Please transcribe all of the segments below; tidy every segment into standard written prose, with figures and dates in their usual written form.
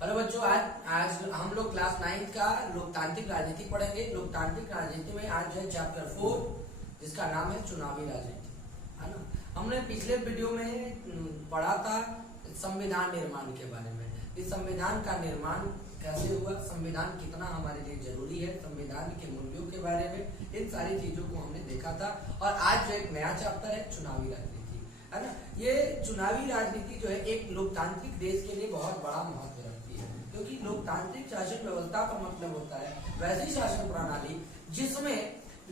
Hello बच्चों, आज आज हम लोग क्लास 9 का लोकतांत्रिक राजनीति पढ़ेंगे। लोकतांत्रिक राजनीति में आज है चैप्टर 4 जिसका नाम है चुनावी राजनीति, है ना। हमने पिछले वीडियो में पढ़ा था संविधान निर्माण के बारे में। इस संविधान का निर्माण कैसे हुआ, संविधान कितना हमारे लिए जरूरी है, संविधान के मूल्यों के बारे में, इन सारी चीजों को हमने देखा था। और आज जो एक नया चैप्टर है चुनावी राजनीति, है ना। ये चुनावी राजनीति जो है एक लोकतांत्रिक देश के लिए बहुत बड़ा महत्व रखती है, क्योंकि लोकतांत्रिक शासन व्यवस्था का मतलब होता है वैसी शासन प्रणाली जिसमें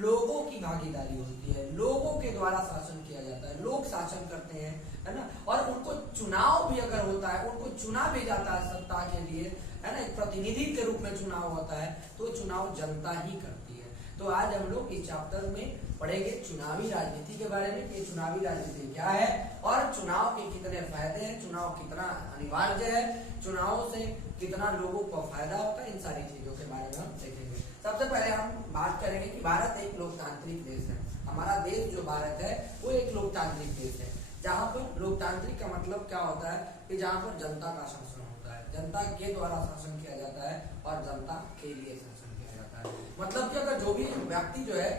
लोगों की भागीदारी होती है, लोगों के द्वारा शासन किया जाता है, लोग शासन करते हैं, है ना। और उनको चुनाव भी अगर होता है, उनको चुना भी जाता है सत्ता के लिए, है ना, एक प्रतिनिधि के रूप में चुनाव होता है, तो चुनाव जनता ही करती है। तो आज हम लोग इस चैप्टर में पढ़ेंगे चुनावी राजनीति के बारे में कि चुनावी राजनीति क्या है और चुनाव के कितने फायदे हैं, चुनाव कितना अनिवार्य है, चुनाव से कितना लोगों को फायदा होता है, इन सारी चीजों के बारे में हम देखेंगे। सबसे पहले हम बात करेंगे कि भारत एक लोकतांत्रिक देश है। हमारा देश जो भारत है वो एक लोकतांत्रिक देश है, जहाँ पर लोकतांत्रिक का मतलब क्या होता है कि जहाँ पर जनता का शासन होता है, जनता के द्वारा शासन किया जाता है और जनता के लिए शासन किया जाता है। मतलब कि अगर जो भी व्यक्ति जो है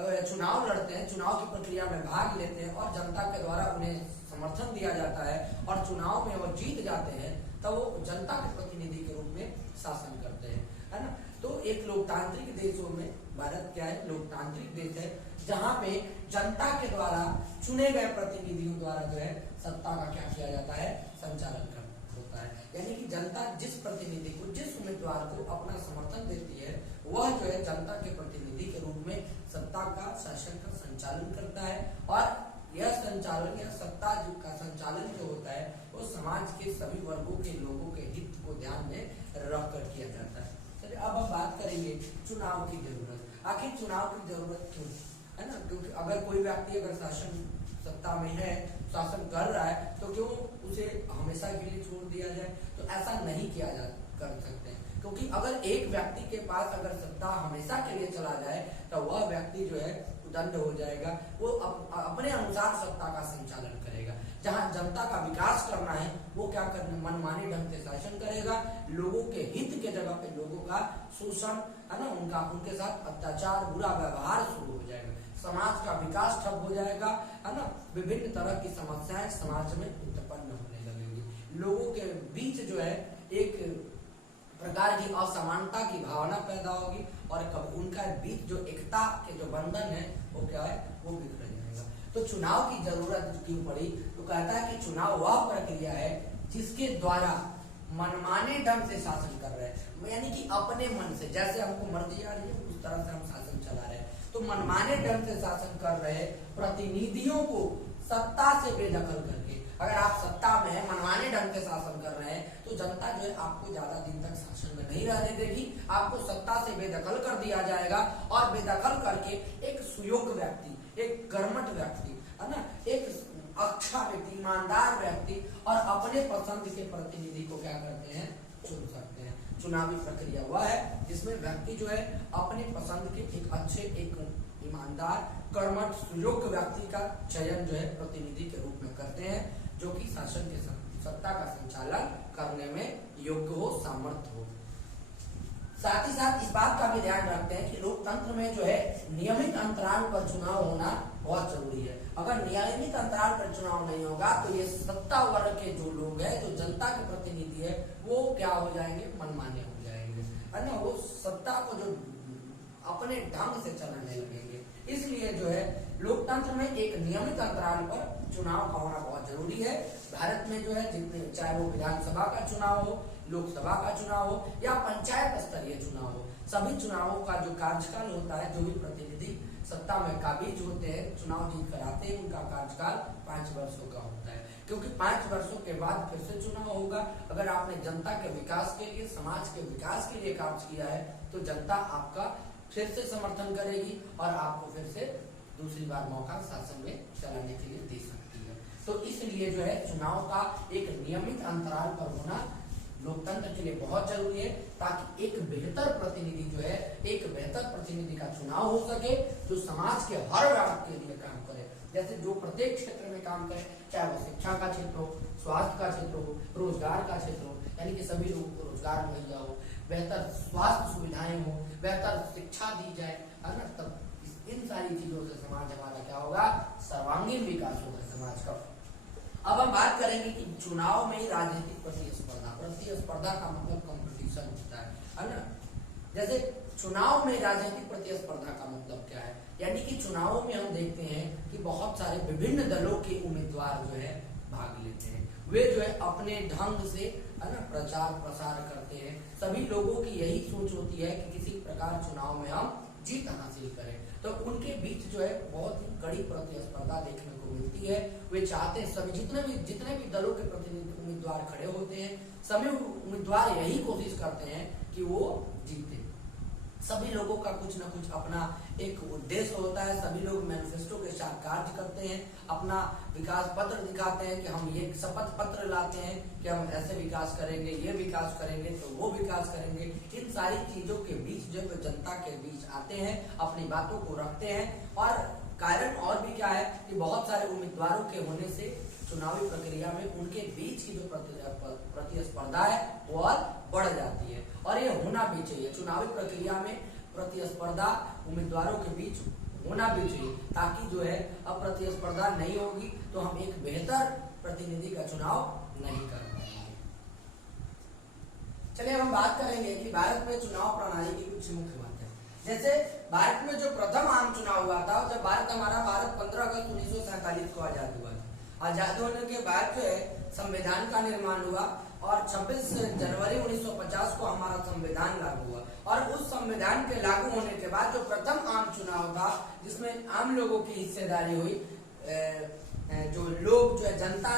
चुनाव लड़ते हैं, चुनाव की प्रक्रिया में भाग लेते हैं और जनता के द्वारा उन्हें समर्थन दिया जाता है और चुनाव में वो जीत जाते हैं, तब वो जनता के प्रतिनिधि के रूप में शासन करते हैं, है ना। तो एक लोकतांत्रिक देशों में भारत क्या है, लोकतांत्रिक देश है, जहाँ पे जनता के द्वारा चुने गए प्रतिनिधियों द्वारा जो है सत्ता का क्या किया जाता है, संचालन होता है। यानी कि जनता जिस प्रतिनिधि को, जिस उम्मीदवार को अपना समर्थन देती है, वह जो है जनता के प्रतिनिधि के रूप में सत्ता का, शासन का संचालन करता है। और यह संचालन या सत्ता का संचालन जो होता है वो समाज के सभी वर्गों के लोगों के हित को ध्यान में रखकर किया जाता है। चलिए अब हम बात करेंगे चुनाव की जरूरत। आखिर चुनाव की जरूरत क्यों, है ना। क्योंकि अगर कोई व्यक्ति अगर शासन सत्ता में है, शासन कर रहा है, तो क्यों उसे हमेशा के लिए छोड़ दिया जाए। तो ऐसा नहीं किया जा कर सकते, क्योंकि अगर एक व्यक्ति के पास अगर सत्ता हमेशा के लिए चला जाए तो वह व्यक्ति जो है दंड हो जाएगा। वो अपने अनुसार सत्ता का संचालन करेगा। जहां जनता का विकास करना है वो क्या करना, मनमाने ढंग से शासन करेगा, लोगों के हित के जगह पे लोगों का शोषण, है ना, उनके साथ अत्याचार, बुरा व्यवहार शुरू हो जाएगा, समाज का विकास ठप हो जाएगा, है ना। विभिन्न तरह की समस्याएं समाज में उत्पन्न होने लगेंगी, लोगों के बीच जो है एक प्रकार की असमानता की भावना पैदा होगी और कब उनका बीच जो एकता के जो बंधन है वो क्या है, वो बिखर जाएगा। तो चुनाव की जरूरत क्यों पड़ी, तो कहता है कि चुनाव वह प्रक्रिया है जिसके द्वारा मनमाने ढंग से शासन कर रहे हैं, यानी कि अपने मन से, जैसे हमको मर्जी आ रही है उस तरह से हम शासन चला रहे हैं। तो मनमाने ढंग से शासन कर रहे प्रतिनिधियों को सत्ता से बेदखल करके, अगर आप सत्ता में है, मनमाने ढंग से शासन कर रहे हैं, तो जनता जो है आपको ज्यादा दिन तक शासन में नहीं रहने देगी, आपको सत्ता से बेदखल कर दिया जाएगा। और बेदखल करके एक सुयोग्य व्यक्ति, एक कर्मठ व्यक्ति, है ना, एक अच्छा व्यक्ति, ईमानदार व्यक्ति और अपने पसंद के प्रतिनिधि को क्या करते हैं, चुन सकते हैं। चुनावी प्रक्रिया वह है जिसमें व्यक्ति जो है अपने पसंद के एक अच्छे, एक ईमानदार, कर्मठ, सुयोग्य व्यक्ति का चयन जो है प्रतिनिधि के रूप में करते हैं, जो कि शासन के सत्ता का संचालन करने में योग्य हो, सामर्थ्य हो। साथ ही साथ इस बात का भी ध्यान रखते हैं कि लोकतंत्र में जो है नियमित अंतराल पर चुनाव होना बहुत जरूरी है। अगर नियमित अंतराल पर चुनाव नहीं होगा तो ये सत्ता वर्ग के जो लोग हैं, जो जनता के प्रतिनिधि है, वो क्या हो जाएंगे, मनमाने हो जाएंगे, है ना। वो सत्ता को जो अपने ढंग से चलाने लगेंगे। इसलिए जो है लोकतंत्र में एक नियमित अंतराल पर चुनाव का होना बहुत जरूरी है। भारत में जो है जितने, चाहे वो विधानसभा का चुनाव हो, लोकसभा का चुनाव हो या पंचायत स्तरीय चुनाव हो, सभी चुनावों का जो कार्यकाल होता है, जो भी प्रतिनिधि सत्ता में काबिज होते हैं, चुनाव जीत कर आते हैं, उनका कार्यकाल 5 वर्षों का होता है, क्योंकि 5 वर्षों के बाद फिर से चुनाव होगा। अगर आपने जनता के विकास के लिए, समाज के विकास के लिए कार्य किया है, तो जनता आपका फिर से समर्थन करेगी और आपको फिर से दूसरी बार मौका शासन में चलाने के लिए दे सकती है। तो इसलिए जो है चुनाव का एक नियमित अंतराल पर होना लोकतंत्र के लिए बहुत जरूरी है, ताकि एक बेहतर प्रतिनिधि जो है, एक बेहतर प्रतिनिधि का चुनाव हो सके, जो समाज के हर वर्ग के लिए काम करे। जैसे जो प्रत्येक क्षेत्र में काम करे, चाहे वो शिक्षा का क्षेत्र हो, स्वास्थ्य का क्षेत्र हो, रोजगार का क्षेत्र हो, यानी कि सभी लोगों को रोजगार मुहैया हो, बेहतर स्वास्थ्य सुविधाएं हो, बेहतर शिक्षा दी जाए, है ना, तब इन सारी चीजों से समाज हमारा क्या होगा, सर्वांगीण विकास होगा समाज का। अब हम बात करेंगे कि चुनाव में राजनीतिक प्रतिस्पर्धा, प्रतिस्पर्धा का मतलब कंपटीशन होता है ना। जैसे चुनाव में राजनीतिक प्रतिस्पर्धा का मतलब क्या है, यानी कि चुनावों में हम देखते हैं कि बहुत सारे विभिन्न दलों के उम्मीदवार जो है भाग लेते हैं, वे जो है अपने ढंग से, है ना, प्रचार प्रसार करते हैं। सभी लोगों की यही सोच होती है कि किसी प्रकार चुनाव में हम जीत हासिल करें, तो उनके बीच जो है बहुत ही कड़ी प्रतिस्पर्धा देखने को मिलती है। वे चाहते हैं, सभी जितने भी दलों के प्रतिनिधि उम्मीदवार खड़े होते हैं, सभी उम्मीदवार यही कोशिश करते हैं कि वो जीते। सभी लोगों का कुछ ना कुछ अपना एक उद्देश्य होता है, सभी लोग मैनिफेस्टो के साथ कार्य करते हैं, अपना विकास पत्र दिखाते हैं कि हम ये शपथ पत्र लाते हैं कि हम ऐसे विकास करेंगे, ये विकास करेंगे, तो वो विकास करेंगे। इन सारी चीजों के बीच जब जनता के बीच आते हैं, अपनी बातों को रखते हैं, और कारण और भी क्या है कि बहुत सारे उम्मीदवारों के होने से चुनावी प्रक्रिया में उनके बीच की जो प्रतिस्पर्धा है वो और बढ़ जाती है, और ये होना भी चाहिए। चुनावी प्रक्रिया में प्रतिस्पर्धा उम्मीदवारों के बीच होना भी चाहिए, ताकि जो है अब प्रतिस्पर्धा नहीं होगी तो हम एक बेहतर प्रतिनिधि का चुनाव नहीं कर पाएंगे। चलिए हम बात करेंगे कि भारत में चुनाव प्रणाली की कुछ मुख्य बातें। जैसे भारत में जो प्रथम आम चुनाव हुआ था, जब भारत 15 अगस्त 1947 को आजाद हुआ था। आजाद होने के बाद जो है संविधान का निर्माण हुआ, और 26 जनवरी 1950 को हमारा संविधान लागू हुआ, और उस संविधान के लागू होने के बाद जो प्रथम आम चुनाव था, जिसमें आम लोगों की हिस्सेदारी हुई, जो लोग जो है जनता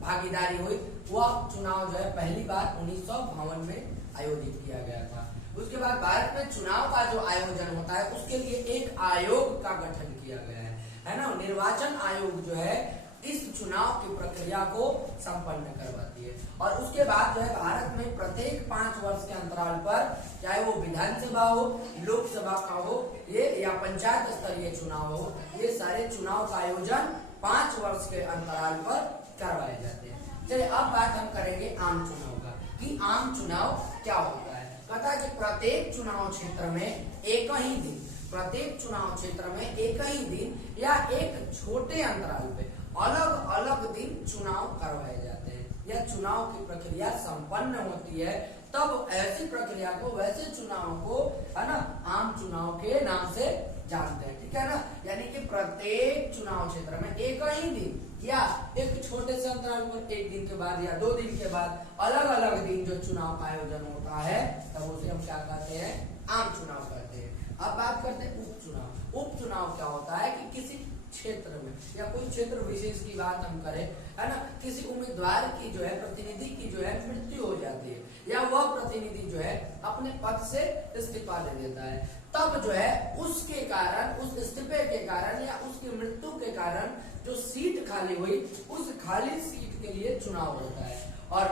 भागीदारी हुई, वह चुनाव जो है पहली बार 1952 में आयोजित किया गया था। उसके बाद भारत में चुनाव का जो आयोजन होता है, उसके लिए एक आयोग का गठन किया गया है ना। निर्वाचन आयोग जो है इस चुनाव की प्रक्रिया को संपन्न करवाती है, और उसके बाद जो है भारत में प्रत्येक 5 वर्ष के अंतराल पर, चाहे वो विधानसभा हो, लोकसभा का हो, ये या पंचायत स्तरीय चुनाव हो, ये सारे चुनाव का आयोजन 5 वर्ष के अंतराल पर करवाए जाते हैं। चलिए अब बात हम करेंगे आम चुनाव का, कि आम चुनाव क्या होता है। कहता है कि प्रत्येक चुनाव क्षेत्र में एक ही दिन, प्रत्येक चुनाव क्षेत्र में एक ही दिन या एक छोटे अंतराल पे अलग अलग दिन चुनाव करवाए जाते हैं, या चुनाव की प्रक्रिया संपन्न होती है। तब ऐसी प्रक्रिया को, वैसे चुनाव को, है ना, आम चुनाव के नाम से जानते हैं, ठीक है ना। यानी कि प्रत्येक चुनाव क्षेत्र में एक ही दिन या एक छोटे से अंतराल पर एक दिन के बाद या 2 दिन के बाद अलग अलग दिन जो चुनाव का आयोजन होता है, तब उसे हम क्या कहते हैं, आम चुनाव कहते हैं। अब बात करते हैं उपचुनाव। उपचुनाव क्या होता है कि किसी क्षेत्र में या कोई क्षेत्र विशेष की बात हम करें, है ना, किसी उम्मीदवार की जो है, प्रतिनिधि की जो है मृत्यु हो जाती है, या वह प्रतिनिधि जो है अपने पद से इस्तीफा दे देता है, तब जो है उसके कारण, उस इस्तीफे के कारण या उसकी मृत्यु के कारण जो सीट खाली हुई, उस खाली सीट के लिए चुनाव होता है, और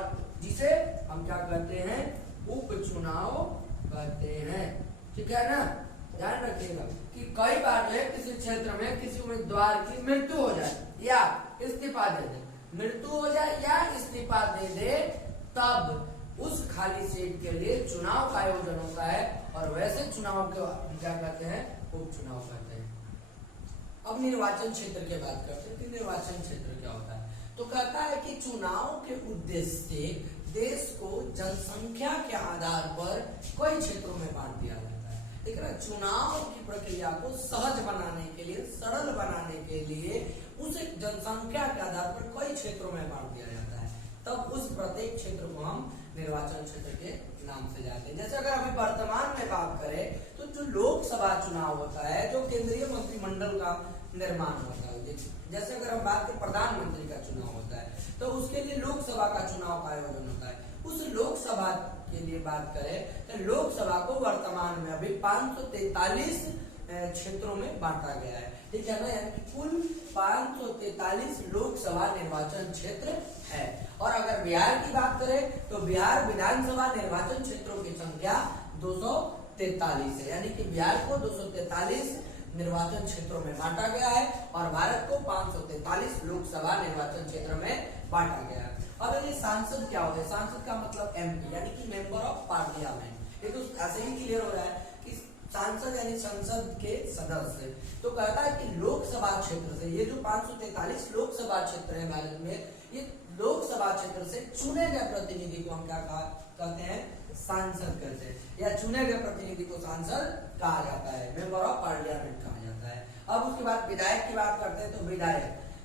जिसे हम क्या कहते हैं, उपचुनाव कहते हैं, ठीक है ना। ध्यान रखिएगा कि कई बार जो है किसी क्षेत्र में किसी उम्मीदवार की मृत्यु हो जाए या इस्तीफा दे दे, मृत्यु हो जाए या इस्तीफा दे दे, तब उस खाली सीट के लिए चुनाव का आयोजन होता है, और वैसे चुनाव को क्या कहते हैं, उपचुनाव कहते हैं। अब निर्वाचन क्षेत्र की बात करते हैं कि निर्वाचन क्षेत्र क्या होता है। तो कहता है कि चुनाव के उद्देश्य से देश को जनसंख्या के आधार पर कई क्षेत्रों में बांट दिया जाता है। ठीक है, चुनाव की प्रक्रिया को सहज बनाने के लिए, सरल बनाने के लिए उसे जनसंख्या के आधार पर कई क्षेत्रों में बांट दिया जाता है, तब उस प्रत्येक क्षेत्र को हम निर्वाचन क्षेत्र के नाम से जानते हैं। जैसे अगर अभी वर्तमान में बात करें तो जो लोकसभा चुनाव होता है, जो केंद्रीय मंत्रिमंडल का निर्माण होता है, जैसे अगर हम बात करें प्रधानमंत्री का चुनाव होता है, तो उसके लिए लोकसभा का चुनाव का आयोजन होता है। उस लोकसभा के लिए बात करें तो लोकसभा को वर्तमान में अभी 543 क्षेत्रों में बांटा गया है, ठीक है ना। यानी कि कुल 543 लोकसभा निर्वाचन क्षेत्र है। और अगर बिहार की बात करें तो बिहार विधानसभा निर्वाचन क्षेत्रों की संख्या 243 है, यानी कि बिहार को 243 निर्वाचन क्षेत्रों में बांटा गया है, और भारत को 543 लोकसभा निर्वाचन क्षेत्र में बांटा गया है। अब ये सांसद क्या होते हैं? सांसद का मतलब एमपी यानी कि मेंबर ऑफ पार्लियामेंट। ये तो ऐसे ही क्लियर हो रहा है कि सांसद यानी संसद के सदस्य। तो कहता है कि लोकसभा क्षेत्र से, ये जो 543 लोकसभा क्षेत्र है भारत में, ये लोकसभा क्षेत्र से चुने गए प्रतिनिधि को हम क्या कहते हैं? सांसद कहते हैं, या चुने गए प्रतिनिधि को सांसद कहा जाता है, मेंबर ऑफ पार्लियामेंट कहा जाता है। अब उसके बाद विधायक की बात करते हैं। तो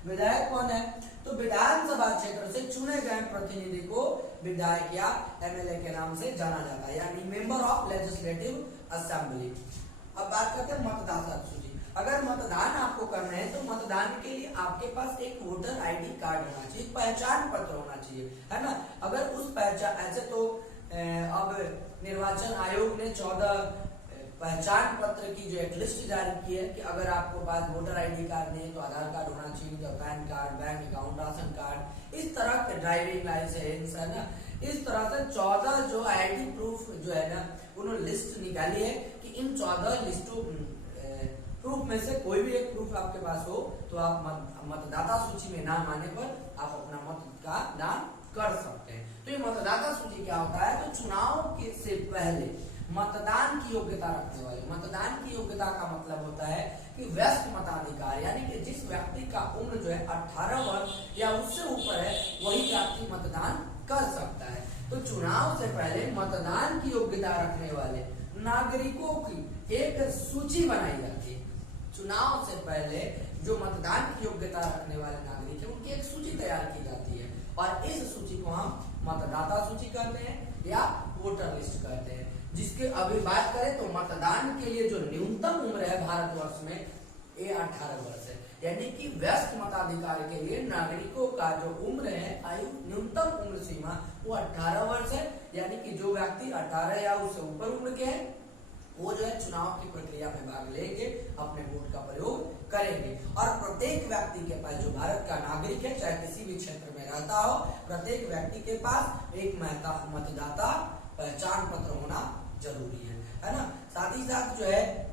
विधायक कौन है? तो विधानसभा क्षेत्र से चुने गए प्रतिनिधि को विधायक या एमएलए के नाम से जाना जाता है, यानी मेंबर ऑफ लेजिस्लेटिव असेंबली। अब बात करते हैं मतदाता सूची। अगर मतदान आपको करना है तो मतदान के लिए आपके पास एक वोटर आईडी कार्ड होना चाहिए, पहचान पत्र होना चाहिए, है ना। अगर उस पहचान, ऐसे तो अब निर्वाचन आयोग ने 14 पहचान पत्र की जो एक लिस्ट जारी की है कि अगर आपको पास वोटर आईडी कार्ड नहीं है तो आधार कार्ड होना चाहिए, तो pan card, bank account, ration card, इस तरह के ड्राइविंग लाइसेंस, है ना। इस तरह से 14 जो आईडी प्रूफ जो है ना, उन्होंने लिस्ट निकाली है कि इन 14 लिस्टों प्रूफ में से कोई भी एक प्रूफ आपके पास हो तो आप मतदाता सूची में नाम आने पर आप अपना मत का दान कर सकते हैं। तो ये मतदाता सूची क्या होता है? तो चुनाव के से पहले मतदान की योग्यता रखने वाले, मतदान की योग्यता का मतलब होता है कि वयस्क मताधिकार, यानी कि जिस व्यक्ति का उम्र जो है 18 वर्ष या उससे ऊपर है वही व्यक्ति मतदान कर सकता है। तो चुनाव से पहले मतदान की योग्यता रखने वाले नागरिकों की एक सूची बनाई जाती है। चुनाव से पहले जो मतदान की योग्यता रखने वाले नागरिक है उनकी एक सूची तैयार की जाती है, और इस सूची को हम मतदाता सूची कहते हैं या वोटर लिस्ट कहते हैं। जिसके अभी बात करें तो मतदान के लिए जो न्यूनतम उम्र है भारतवर्ष में, ये 18 वर्ष है, यानी कि वयस्क मताधिकार के लिए नागरिकों का जो उम्र है, आयु न्यूनतम उम्र सीमा, वो 18 वर्ष है। यानी कि जो व्यक्ति 18 या उससे ऊपर उम्र के हैं वो जो है चुनाव की प्रक्रिया में भाग लेंगे, अपने वोट का प्रयोग करेंगे। और प्रत्येक व्यक्ति के पास, जो भारत का नागरिक है चाहे किसी भी क्षेत्र में रहता हो, प्रत्येक व्यक्ति के पास एक मतदाता पहचान पत्र होना जरूरी है ना। साथ ही साथ जो है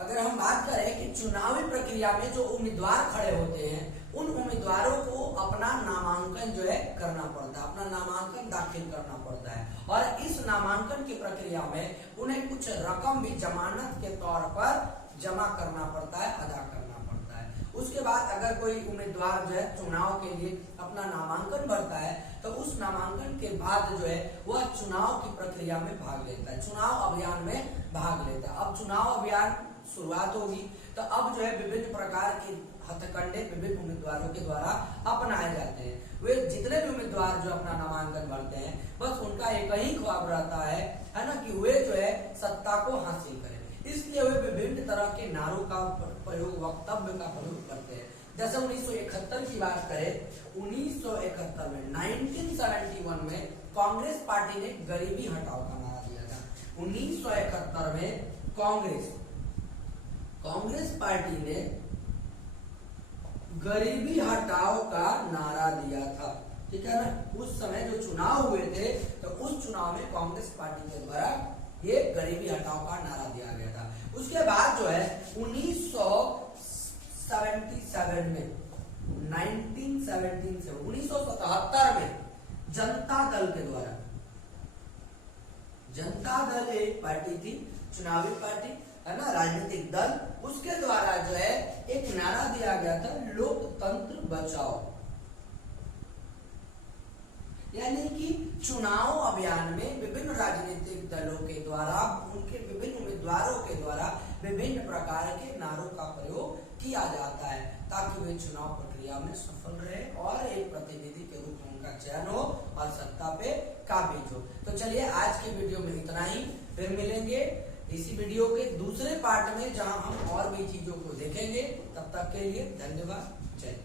अगर हम बात करें कि चुनावी प्रक्रिया में जो उम्मीदवार खड़े होते हैं उन उम्मीदवारों को अपना नामांकन जो है करना पड़ता है, अपना नामांकन दाखिल करना पड़ता है, और इस नामांकन की प्रक्रिया में उन्हें कुछ रकम भी जमानत के तौर पर जमा करना पड़ता है, अदा करना पड़ता है। उसके बाद अगर कोई उम्मीदवार जो है चुनाव के लिए अपना नामांकन भरता है तो उस नामांकन के बाद जो है वह चुनाव की प्रक्रिया में भाग लेता है, चुनाव अभियान में भाग लेता है। अब चुनाव अभियान शुरुआत होगी तो अब जो है विभिन्न प्रकार के हथकंडे विभिन्न उम्मीदवारों के द्वारा अपनाए जाते हैं। वे जितने भी उम्मीदवार जो अपना नामांकन भरते हैं बस उनका एक ही ख्वाब रहता है ना, कि वे जो है सत्ता को हासिल करें। इसलिए वे विभिन्न तरह के नारों का प्रयोग, वक्तव्य का प्रयोग करते हैं। जैसे 1971 की बात करें, 1971 में 1971 में कांग्रेस पार्टी ने गरीबी हटाओ का नारा दिया था। 1971 में कांग्रेस पार्टी ने गरीबी हटाओ का नारा दिया था, ठीक है ना। उस समय जो चुनाव हुए थे तो उस चुनाव में कांग्रेस पार्टी के द्वारा ये गरीबी हटाओ का नारा दिया गया था। उसके बाद जो है 1977 में 1977 में जनता दल के द्वारा, जनता दल एक पार्टी थी, चुनावी पार्टी है ना, राजनीतिक दल, उसके द्वारा जो है एक नारा दिया गया था, लोकतंत्र बचाओ। यानी कि चुनाव अभियान में विभिन्न राजनीतिक दलों के द्वारा उनके विभिन्न उम्मीदवारों के द्वारा विभिन्न प्रकार के नारों का प्रयोग किया जाता है ताकि वे चुनाव प्रक्रिया में सफल रहे और एक प्रतिनिधि के रूप में उनका चयन हो और सत्ता पे काबिज हो। तो चलिए आज की वीडियो में इतना ही, फिर मिलेंगे इसी वीडियो के दूसरे पार्ट में जहां हम और भी चीजों को देखेंगे। तब तक के लिए धन्यवाद, जय।